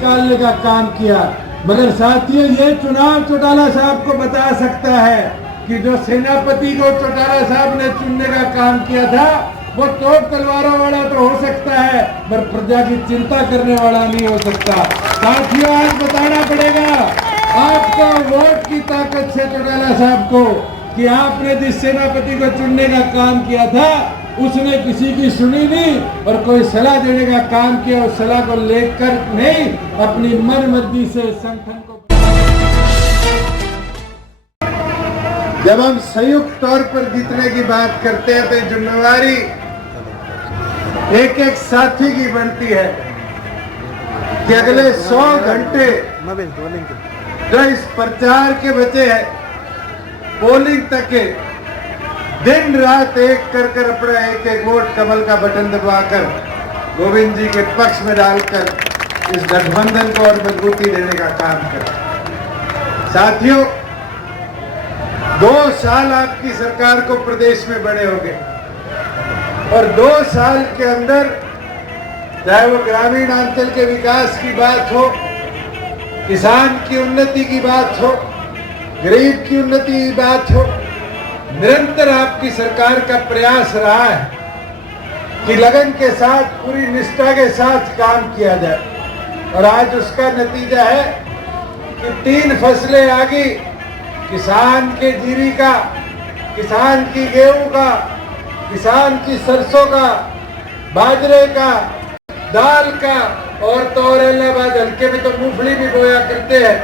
निकालने का काम किया। मगर साथियों, ये चुनाव चौटाला साहब को बता सकता है कि जो सेनापति को चौटाला साहब ने चुनने का काम किया था वो तोप तलवारों वाला तो हो सकता है, पर प्रजा की चिंता करने वाला नहीं हो सकता। साथियों, आज बताना पड़ेगा आपको वोट की ताकत से चौटाला साहब को कि आपने जिस सेनापति को चुनने का काम किया था उसने किसी की सुनी नहीं और कोई सलाह देने का काम किया, उस सलाह को लेकर नहीं, अपनी मनमर्जी से संगठन को। जब हम संयुक्त तौर पर जीतने की बात करते हैं तो जिम्मेवारी एक एक साथी की बनती है कि अगले 100 घंटे जो इस प्रचार के बचे हैं पोलिंग तक के, दिन रात एक कर अपना एक एक वोट कमल का बटन दबाकर गोविंद जी के पक्ष में डालकर इस गठबंधन को और मजबूती देने का काम करें। साथियों, 2 साल आपकी सरकार को प्रदेश में बड़े हो गए और 2 साल के अंदर चाहे वो ग्रामीण अंचल के विकास की बात हो, किसान की उन्नति की बात हो, गरीब की उन्नति की बात हो, निरंतर आपकी सरकार का प्रयास रहा है कि लगन के साथ, पूरी निष्ठा के साथ काम किया जाए। और आज उसका नतीजा है कि 3 फसलें आ गई, किसान के जीरी का, किसान की गेहूं का, किसान की सरसों का, बाजरे का, दाल का, और तो और इलाहाबाद हल्के में तो मूंगफली भी बोया करते हैं।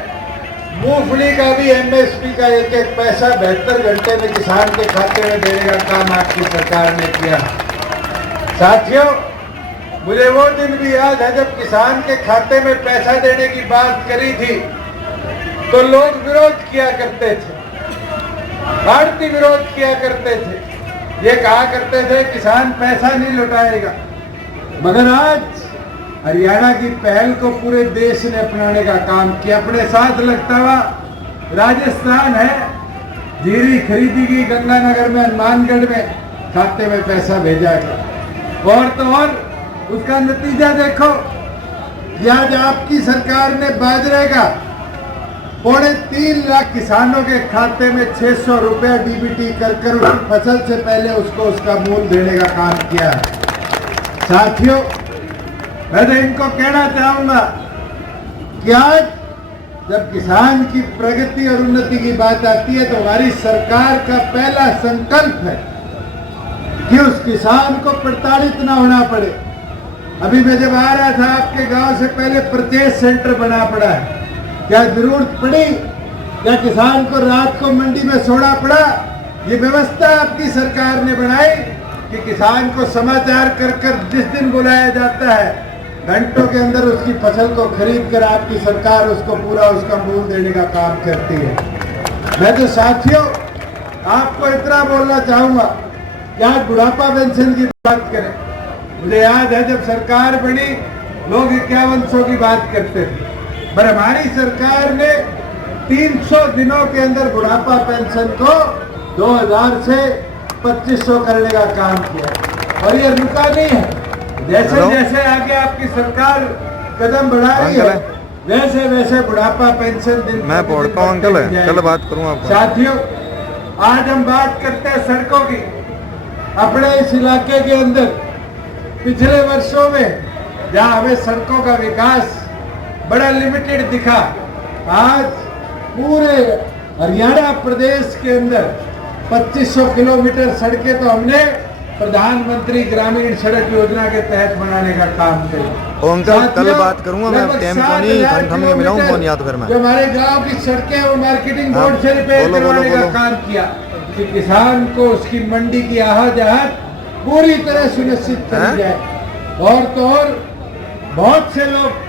मूंगफली का भी MSP का एक एक पैसा 72 घंटे में किसान के खाते में देने का काम आपकी सरकार ने किया। साथियों, मुझे वो दिन भी याद है जब किसान के खाते में पैसा देने की बात करी थी तो लोग विरोध किया करते थे, भारतीय विरोध किया करते थे, ये कहा करते थे किसान पैसा नहीं लौटाएगा। मगर आज हरियाणा की पहल को पूरे देश ने अपनाने का काम किया। अपने साथ लगता हुआ राजस्थान है, जीरी खरीदी की गंगानगर में, हनुमानगढ़ में, खाते में पैसा भेजा गया। और तो और उसका नतीजा देखो, आज आपकी सरकार ने बाजरे का 3.25 लाख किसानों के खाते में 600 रुपया DBT कर उसकी फसल से पहले उसको उसका मूल देने का काम किया है। साथियों, मैं तो इनको कहना चाहूंगा कि आज जब किसान की प्रगति और उन्नति की बात आती है तो हमारी सरकार का पहला संकल्प है कि उस किसान को प्रताड़ित ना होना पड़े। अभी मैं जब आ रहा था आपके गांव से पहले परचेज सेंटर बना पड़ा है। क्या जरूरत पड़ी या किसान को रात को मंडी में सोना पड़ा? ये व्यवस्था आपकी सरकार ने बनाई कि किसान को समाचार कर जिस दिन बुलाया जाता है घंटों के अंदर उसकी फसल को खरीद कर आपकी सरकार उसको पूरा उसका मूल देने का काम करती है। मैं तो साथियों आपको इतना बोलना चाहूंगा कि आज बुढ़ापा पेंशन की बात करें। मुझे याद है जब सरकार बनी लोग 5100 की बात करते थे, पर हमारी सरकार ने 300 दिनों के अंदर बुढ़ापा पेंशन को 2000 से 2500 करने का काम किया और ये रुका नहीं है। जैसे जैसे आगे आपकी सरकार कदम बढ़ा रही है वैसे वैसे बुढ़ापा पेंशन दिन मैं पढ़ता हूँ अंकल है, कल बात करूँ आपको। साथियों, आज हम बात करते हैं सड़कों की। अपने इस इलाके के अंदर पिछले वर्षों में जहाँ हमें सड़कों का विकास बड़ा लिमिटेड दिखा, आज पूरे हरियाणा प्रदेश के अंदर 2500 किलोमीटर सड़कें तो हमने प्रधानमंत्री ग्रामीण सड़क योजना के तहत बनाने का काम किया। अंकल कल बात करूंगा, मैं टाइम को नहीं थम में मिलाऊं फोन याद फिर मैं। जो हमारे गांव की सड़कें वो मार्केटिंग बोर्ड से रिपेयर करवाने का काम किया कि किसान को उसकी मंडी की आहत पूरी तरह सुनिश्चित करी जाए। और तो और बहुत से लोग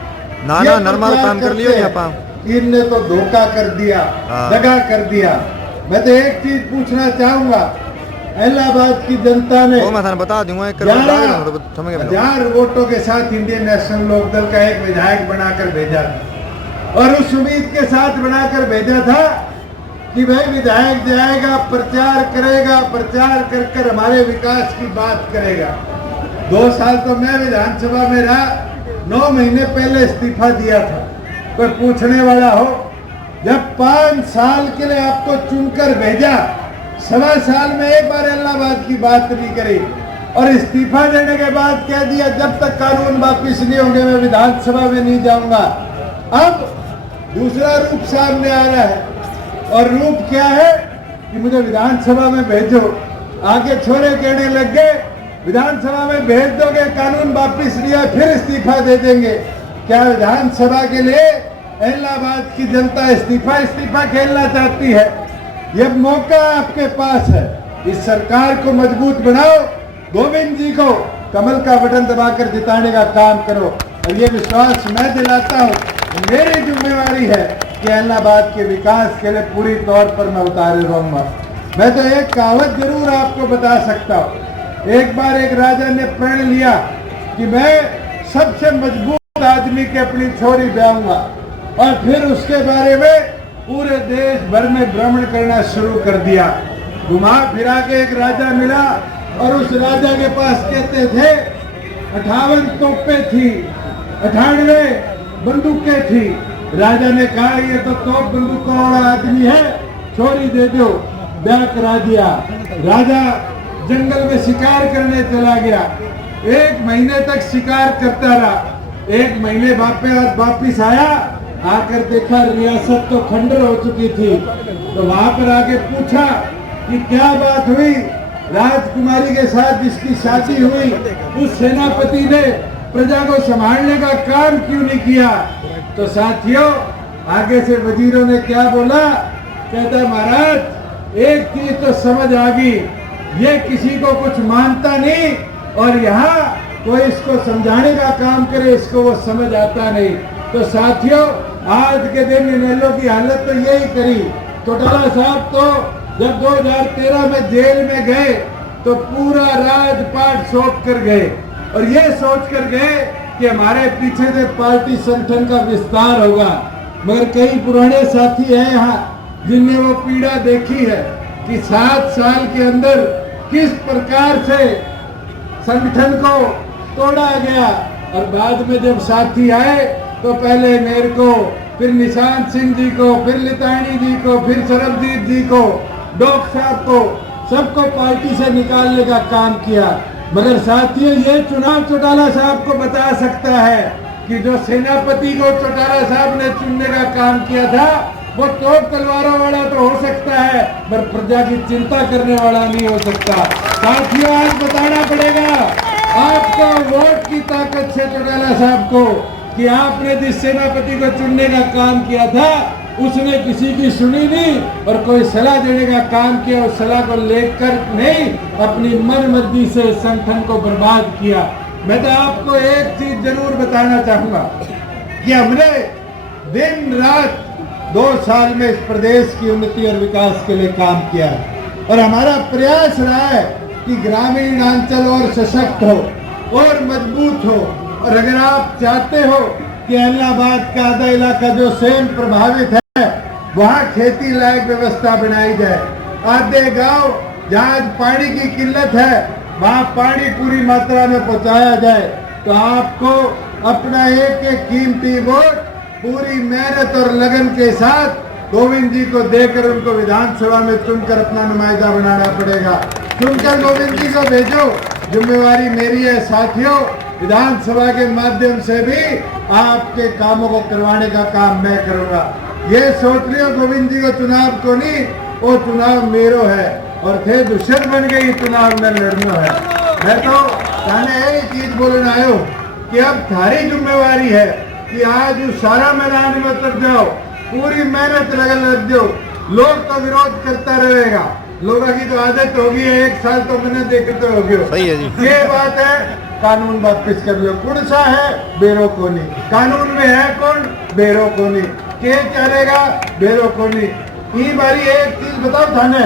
नॉर्मल काम कर लियो यहाँ इनने तो धोखा कर दिया, दगा कर दिया। मैं तो एक चीज पूछना चाहूंगा, इलाहाबाद की जनता ने मैं बता दूंगा 1000 वोटों के साथ इंडियन नेशनल लोकदल का एक विधायक बनाकर भेजा था और उस उम्मीद के साथ बनाकर भेजा था कि भाई विधायक जाएगा, प्रचार करेगा, प्रचार कर हमारे विकास की बात करेगा। 2 साल तो मैं विधानसभा में रहा, 9 महीने पहले इस्तीफा दिया था। कोई पूछने वाला हो, जब 5 साल के लिए आपको चुनकर भेजा, 1.25 साल में एक बार इलाहाबाद की बात नहीं करी और इस्तीफा देने के बाद कह दिया जब तक कानून वापिस नहीं होंगे मैं विधानसभा में नहीं जाऊंगा। अब दूसरा रूप सामने आ रहा है और रूप क्या है कि मुझे विधानसभा में भेजो। आगे छोरे कहने लग गए विधानसभा में भेज दोगे, कानून वापिस लिया फिर इस्तीफा दे देंगे। क्या विधानसभा के लिए इलाहाबाद की जनता इस्तीफा खेलना चाहती है? यह मौका आपके पास है, इस सरकार को मजबूत बनाओ, गोविंद जी को कमल का बटन दबाकर जिताने का काम करो। और ये विश्वास मैं दिलाता हूँ, मेरी जिम्मेवारी है कि इलाहाबाद के विकास के लिए पूरी तौर पर मैं उतारे रहूंगा। मैं तो एक कहावत जरूर आपको बता सकता हूँ। एक बार एक राजा ने प्रण लिया कि मैं सबसे मजबूत आदमी की अपनी छोरी ब्याहूंगा और फिर उसके बारे में पूरे देश भर में भ्रमण करना शुरू कर दिया। घुमा फिरा के एक राजा मिला और उस राजा के पास कहते थे 58 तोपें थी, 98 बंदूकें थी। राजा ने कहा ये तो तोप बंदूकों वाला आदमी है, छोरी दे दो। ब्याह करा दिया। राजा जंगल में शिकार करने चला गया। 1 महीने तक शिकार करता रहा। 1 महीने वापिस आया, आकर देखा रियासत तो खंडर हो चुकी थी। तो वहां पर आके पूछा कि क्या बात हुई, राजकुमारी के साथ जिसकी शादी हुई उस सेनापति ने प्रजा को संभालने का काम क्यों नहीं किया? तो साथियों आगे से वजीरों ने क्या बोला, कहता महाराज एक चीज तो समझ आ गई, ये किसी को कुछ मानता नहीं और यहाँ कोई इसको समझाने का काम करे इसको वो समझ आता नहीं। तो साथियों आज के दिन इनेलो की हालत तो यही करी। चौटाला साहब तो जब 2013 में जेल में गए तो पूरा राजपाट सौंप कर गए और ये सोच कर गए कि हमारे पीछे से पार्टी संगठन का विस्तार होगा। मगर कई पुराने साथी हैं यहाँ जिनने वो पीड़ा देखी है कि 7 साल के अंदर किस प्रकार से संगठन को तोड़ा गया और बाद में जब साथी आए तो पहले मेरे को, फिर निशांत सिंह जी को, फिर लितानी जी को, फिर सरबजीत जी को, डॉक्टर साहब को, सबको पार्टी से निकालने का काम किया। मगर साथियों ये चुनाव चौटाला साहब को बता सकता है कि जो सेनापति को चौटाला साहब ने चुनने का काम किया था वो तोप तलवारों वाला तो हो सकता है पर प्रजा की चिंता करने वाला नहीं हो सकता। साथियों आज बताना पड़ेगा आपको वोट की ताकत से चौटाला साहब को कि आपने जिस सेनापति को चुनने का काम किया था उसने किसी की सुनी नहीं और कोई सलाह देने का काम किया, उस सलाह को लेकर नहीं अपनी मन मर्जी से संगठन को बर्बाद किया। मैं तो आपको एक चीज जरूर बताना चाहूंगा कि हमने दिन रात 2 साल में इस प्रदेश की उन्नति और विकास के लिए काम किया है और हमारा प्रयास रहा है कि ग्रामीण अंचल और सशक्त हो और मजबूत हो। और अगर आप चाहते हो कि इलाहाबाद का आधा इलाका जो स्वयं प्रभावित है वहाँ खेती लायक व्यवस्था बनाई जाए, आधे गांव जहाँ आज पानी की किल्लत है वहाँ पानी पूरी मात्रा में पहुँचाया जाए, तो आपको अपना एक कीमती वोट पूरी मेहनत और लगन के साथ गोविंद जी को देकर उनको विधानसभा में चुनकर अपना नुमाइंदा बनाना पड़ेगा। चुनकर गोविंद जी को भेजो, जिम्मेवारी मेरी है। साथियों विधानसभा के माध्यम से भी आपके कामों को करवाने का काम मैं करूंगा। ये सोच लियो गोविंद जी को चुनाव को नहीं, वो चुनाव मेरो है और थे दुष्यंत बन गई चुनाव में लड़ना है। मैं तो कहने यही चीज बोलना आयो कि अब थारी जिम्मेवारी है कि आज उस सारा मैदान में उतर जाओ, पूरी मेहनत लगन लग दो। लोग तो विरोध करता रहेगा, लोगों की तो आदत होगी है, 1 साल तो मैंने देखते हो गए। ये बात है कानून वापिस कर लो। कौन सा है बेरो को नहीं, कानून में है कौन बेरो को नहीं, के चलेगा बेरो को नहीं। ई बारी एक चीज बताओ थाने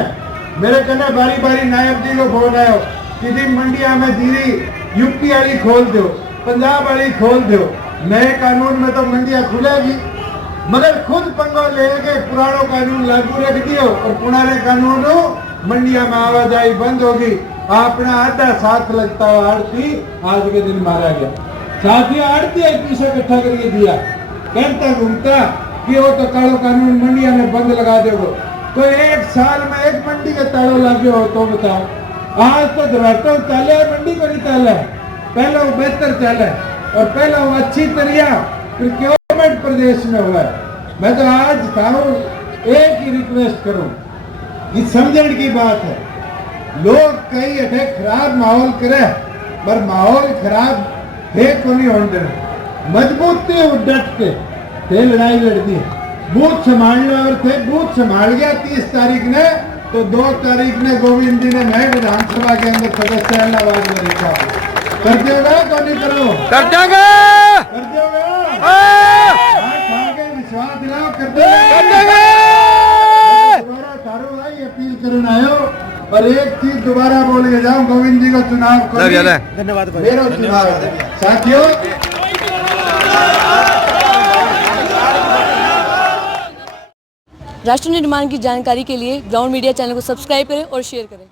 मेरे कहने बारी बारी नायब जी को फोन आयो कि जी मंडिया में जीरी यूपी वाली खोल दो, पंजाब वाली खोल दो। नए कानून में तो मंडिया खुलेगी मगर खुद पंगो लेके पुरानो कानून लागू रख दियो और पुराने कानून मंडिया में आवाजाही बंद होगी। अपना आधा साथ लगता हुआ आरती आज के दिन मारा गया। साथियों आड़ती है पैसा इकट्ठा करके दिया, कहता घूमता कि वो तो कालो कानून मंडिया में बंद लगा देगो। तो एक साल में एक मंडी के तालों लगे हो तो बताओ। आज तो धरातल चाले है, मंडी को नहीं चाले है। पहले वो बेहतर चाले और पहले वो अच्छी तरह प्रोक्योरमेंट प्रदेश में हुआ है। मैं तो आज थारू एक ही रिक्वेस्ट करूं, ये समझने की बात है। लोग कई अठे खराब माहौल करे पर माहौल खराब है को नहीं होने देना। मजबूती डट के लड़ाई लड़नी है। बूथ संभालने और थे, बूथ संभाल गया 30 तारीख ने, तो 2 तारीख ने गोविंद जी ने मैं विधानसभा के अंदर सदस्य इलाहाबाद में देखा। कर दोगे तो नहीं करो? कर दोगे, कर दोगे, विश्वास दिलाओ, कर दोगे। दोबारा थारू भाई अपील करना आयो और एक चीज दोबारा बोल के जाऊं, गोविंद जी को चुनाव को धन्यवाद मेरा चुनाव साथियों। राष्ट्र निर्माण की जानकारी के लिए ग्राउंड मीडिया चैनल को सब्सक्राइब करें और शेयर करें।